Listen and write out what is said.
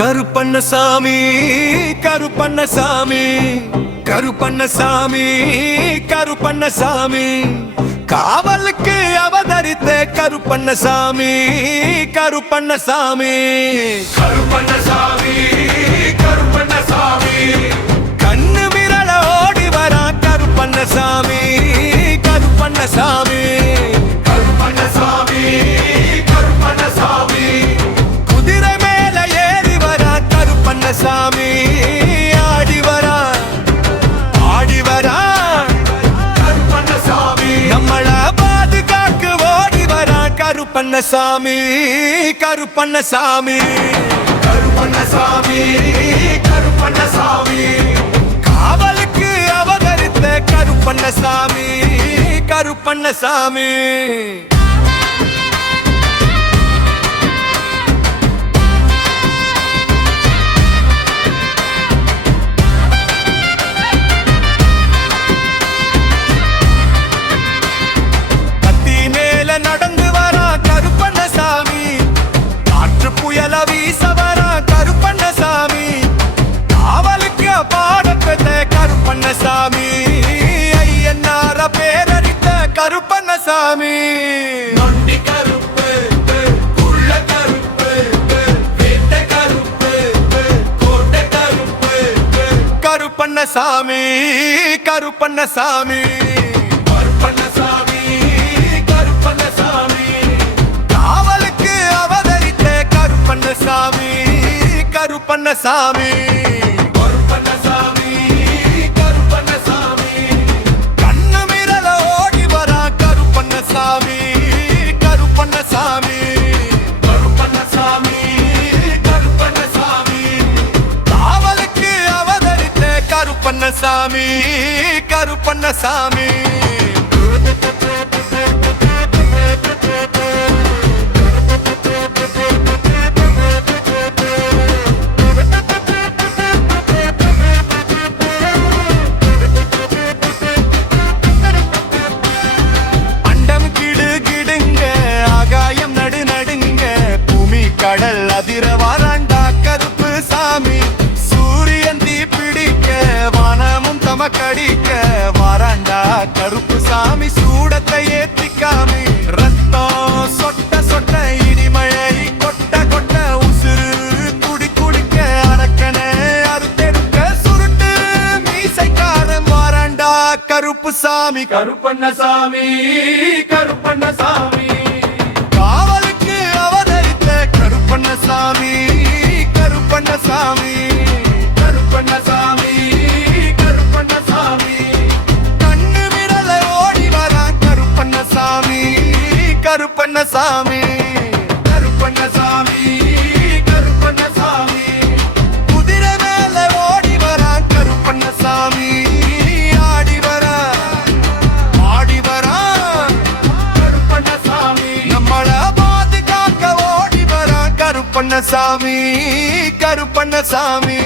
கருப்பண்ணசாமி கருப்பண்ணசாமி கருப்பண்ணசாமி கருப்பண்ணசாமி காவலுக்கு அவதரித்த கருப்பண்ணசாமி கருப்பண்ணசாமி கருப்பண்ணசாமி கருப்பண்ணசாமி கண்ணு விரல ஓடி வரா கருப்பண்ணசாமி கருப்பண்ணசாமி கருப்பண்ணசாமி கருப்பண்ணசாமி குதிரை மேல ஏறி வரா கருப்பண்ணசாமி ஆடி வரா கருப்பண்ணசாமி நம்மள பாதுகாக்கு ஓடி வரா கருப்பண்ணசாமி கருப்பண்ணசாமி கருப்பண்ணசாமி கருப்பண்ணசாமி காவலுக்கு அவதரித்த கருப்பண்ணசாமி கருப்பண்ணசாமி நடந்து வரா கருப்பண்ணசாமி காற்று புயல வீச வரா கருப்பண்ணசாமி காவலுக்கு பாடப்பட்ட கருப்பண்ணசாமி ஐயனார பேரறித்த கருப்பண்ணசாமி நொண்டி கருப்பு உள்ள கருப்பு வேட்ட கருப்பு கோட்டை கருப்பு கருப்பண்ணசாமி கருப்பண்ணசாமி கருப்பண்ணசாமி கருப்பண்ணசாமி கருப்பண்ணசாமி கண்ணு மிரல ஓடி வரா கருப்பண்ணசாமி கருப்பண்ணசாமி கருப்பண்ணசாமி கருப்பண்ணசாமி காவலுக்கு அவதரித்த கருப்பண்ணசாமி கருப்பண்ணசாமி கடல் அதிர வாராண்டா கருப்பு சாமி சூரியன் தீ பிடிக்க வானமும் தமக்கடிக்க வாராண்டா கருப்பு சாமி சூடத்தை ஏத்திக்காமி ரத்தம் சொட்ட சொட்ட இடிமழை கொட்ட கொட்ட உசுறு குடி குடிக்க அரக்கன அறுத்தெடுக்க சுருட்டு மீசைக்காரன் வாராண்டா கருப்பு சாமி கருப்பண்ணசாமி கருப்பண்ணசாமி கருப்பண்ணசாமி கருப்பண்ணசாமி கருப்பண்ணசாமி கருப்பண்ணசாமி கண்ணு விரல ஓடி வரா கருப்பண்ணசாமி கருப்பண்ணசாமி கருப்பண்ணசாமி கருப்பண்ணசாமி குதிரை மேல ஓடி வரா கருப்பண்ணசாமி ஆடி வரா கருப்பண்ணசாமி நம்மள கருப்பண்ணசாமி கருப்பண்ணசாமி